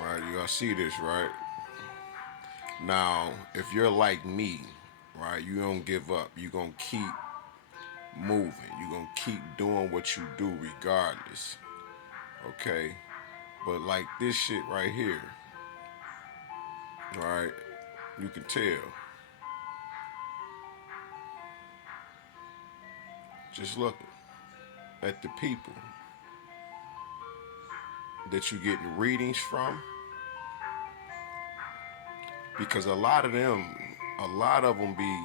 Right? You all see this, right? Now, if you're like me, right, you don't give up. You're going to keep moving. You're going to keep doing what you do regardless. Okay? But like this shit right here, right? You can tell. Just look at the people that you getting readings from, because a lot of them be,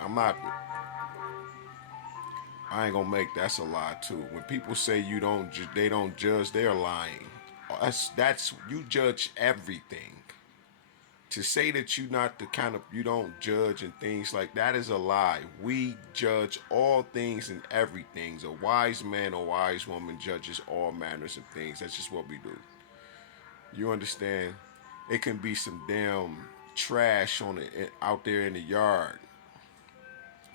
I'm not, I ain't gonna make that's a lie too. When people say they don't judge, they're lying. That's you judge everything. To say that you not the kind of you don't judge and things like that is a lie. We judge all things and everything. A wise man or wise woman judges all manners of things. That's just what we do. You understand? It can be some damn trash on it out there in the yard.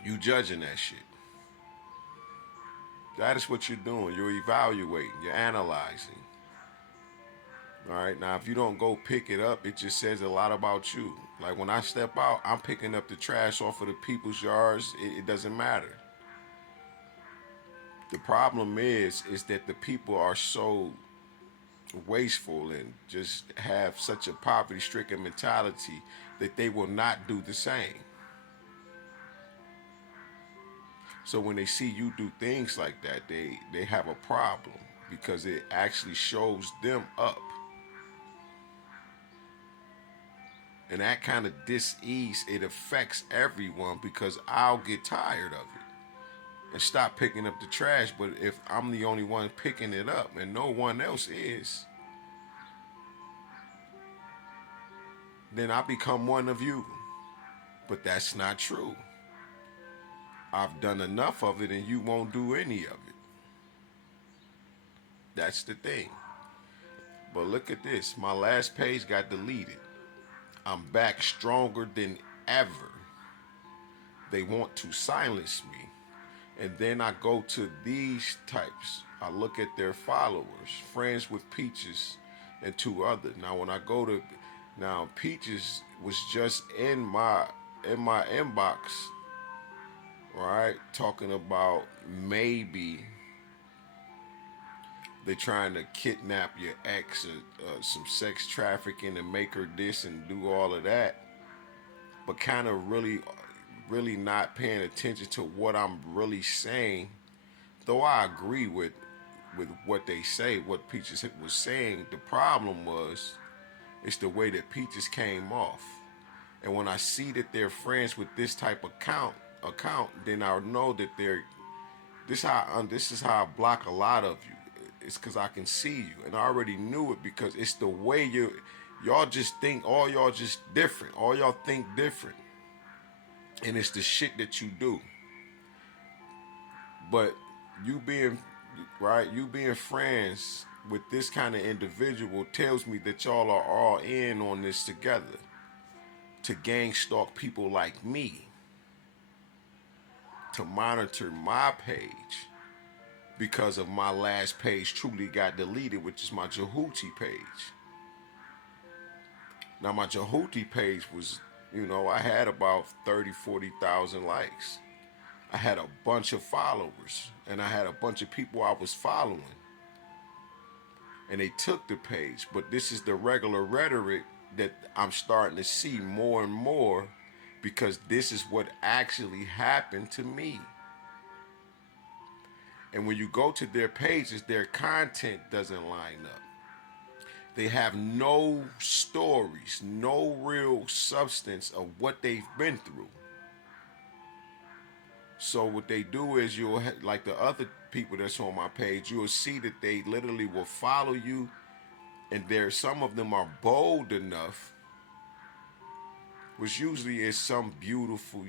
You judging that shit. That is what you're doing. You're evaluating. You're analyzing. All right. Now, if you don't go pick it up, it just says a lot about you. Like when I step out, I'm picking up the trash off of the people's yards. It doesn't matter. The problem is that the people are so wasteful and just have such a poverty-stricken mentality that they will not do the same. So when they see you do things like that, they have a problem because it actually shows them up. And that kind of dis-ease, it affects everyone because I'll get tired of it and stop picking up the trash. But if I'm the only one picking it up and no one else is, then I become one of you. But that's not true. I've done enough of it and you won't do any of it. That's the thing. But look at this. My last page got deleted. I'm back stronger than ever. They want to silence me. And then I go to these types. I look at their followers, friends with Peaches and two others. Now when I go to now Peaches was just in my inbox, right? Talking about maybe they're trying to kidnap your ex or some sex trafficking and make her this and do all of that, but kind of really not paying attention to what I'm really saying. Though I agree with what they say, what Peaches was saying, the problem was it's the way that Peaches came off. And when I see that they're friends with this type of account, then I know that they're this is how I block a lot of you. It's because I can see you, and I already knew it because it's the way y'all just think. All y'all just different. All y'all think different, and it's the shit that you do. But you being you being friends with this kind of individual tells me that y'all are all in on this together to gang stalk people like me, to monitor my page because of my last page truly got deleted, which is my Jehuti page. Now my Jehuti page was, I had about 30, 40,000 likes. I had a bunch of followers and I had a bunch of people I was following. And they took the page, but this is the regular rhetoric that I'm starting to see more and more because this is what actually happened to me. And when you go to their pages, their content doesn't line up. They have no stories, no real substance of what they've been through. So what they do is like the other people that's on my page, you'll see that they literally will follow you, and some of them are bold enough, which usually is some beautiful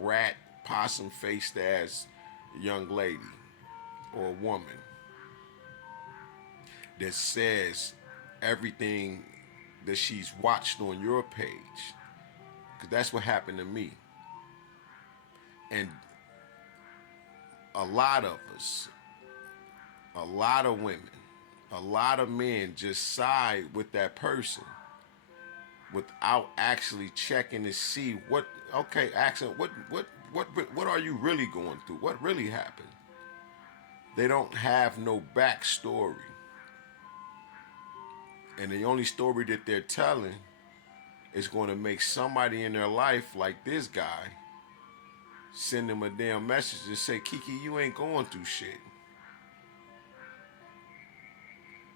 rat possum faced ass young lady or woman that says everything that she's watched on your page, because that's what happened to me. And a lot of us, a lot of women, A lot of men just side with that person without actually checking to see what. Okay, asking what are you really going through? What really happened? They don't have no backstory, and the only story that they're telling is going to make somebody in their life, like this guy, send them a damn message and say, Kiki, you ain't going through shit.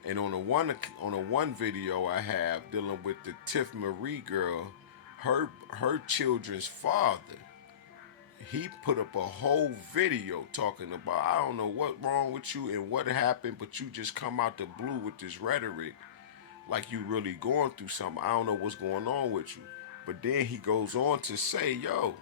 And on a one video I have dealing with the Tiff Marie girl, her children's father, he put up a whole video talking about, I don't know what wrong with you and what happened, but you just come out the blue with this rhetoric like you really going through something. I don't know what's going on with you. But then he goes on to say, yo,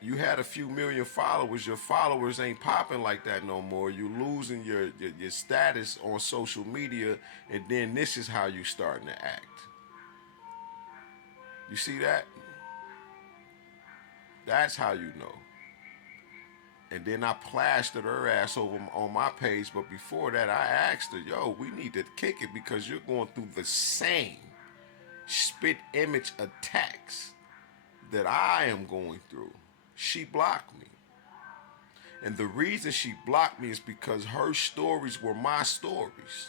you had a few million followers. Your followers ain't popping like that no more. You losing your status on social media, and then this is how you starting to act. You see that? That's how you know. And then I plastered her ass over on my page. But before that, I asked her, yo, we need to kick it because you're going through the same spit image attacks that I am going through. She blocked me. And the reason she blocked me is because her stories were my stories.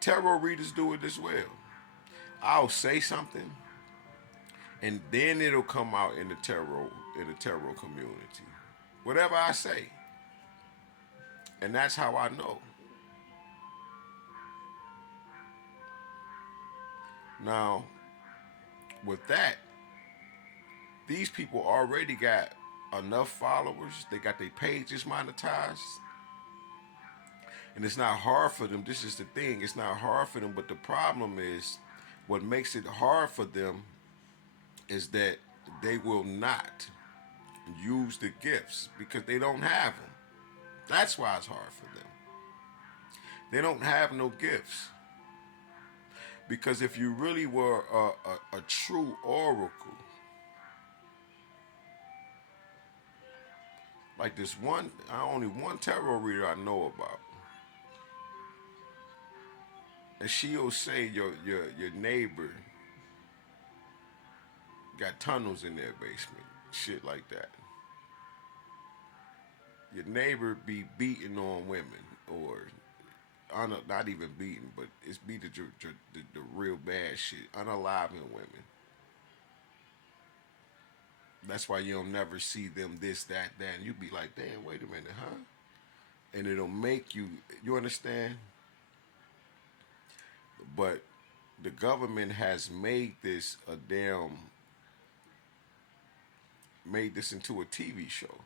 Tarot readers do it as well. I'll say something, and then it'll come out in the tarot community. Whatever I say. And that's how I know. Now, with that, these people already got enough followers. They got their pages monetized. And it's not hard for them. This is the thing. It's not hard for them. But the problem is, what makes it hard for them is that they will not use the gifts because they don't have them. That's why it's hard for them. They don't have no gifts. Because if you really were a true oracle, like this one, only one tarot reader I know about, and she'll say your neighbor got tunnels in their basement, shit like that. Your neighbor be beating on women, or not even beating, but it's be the real bad shit, unaliving women. That's why you don't never see them this, that, and you be like, damn, wait a minute, huh? And it'll make you, you understand? But the government has made this made this into a TV show.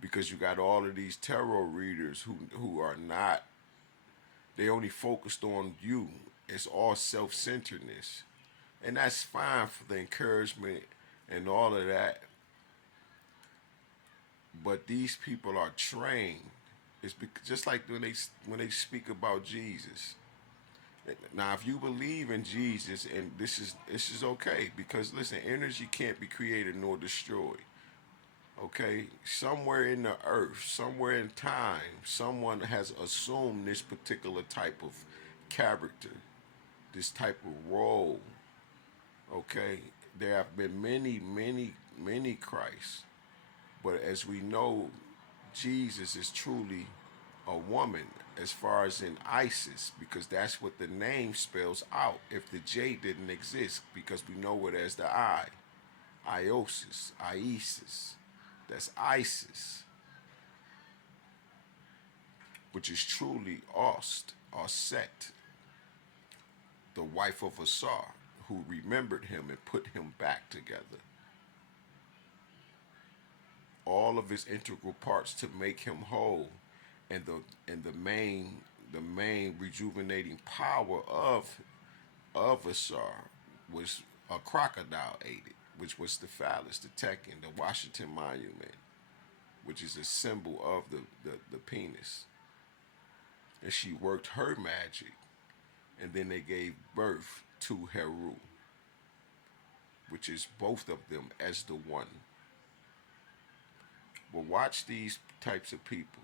Because you got all of these tarot readers who are not, they only focused on you. It's all self-centeredness. And that's fine for the encouragement and all of that. But these people are trained. It's just like when they speak about Jesus. Now, if you believe in Jesus, and this is okay, because listen, energy can't be created nor destroyed. Okay, somewhere in the earth, somewhere in time, someone has assumed this particular type of character, this type of role. Okay, there have been many Christs, but as we know, Jesus is truly a woman as far as in Isis, because that's what the name spells out. If the J didn't exist, because we know it as the I, Isis. That's Isis, which is truly Ost, or Set, the wife of Asar, who remembered him and put him back together. All of his integral parts to make him whole, and the main rejuvenating power of Asar was a crocodile ate it, which was the phallus, the Tekken, the Washington Monument, which is a symbol of the penis. And she worked her magic, and then they gave birth to Heru, which is both of them as the one. But watch these types of people.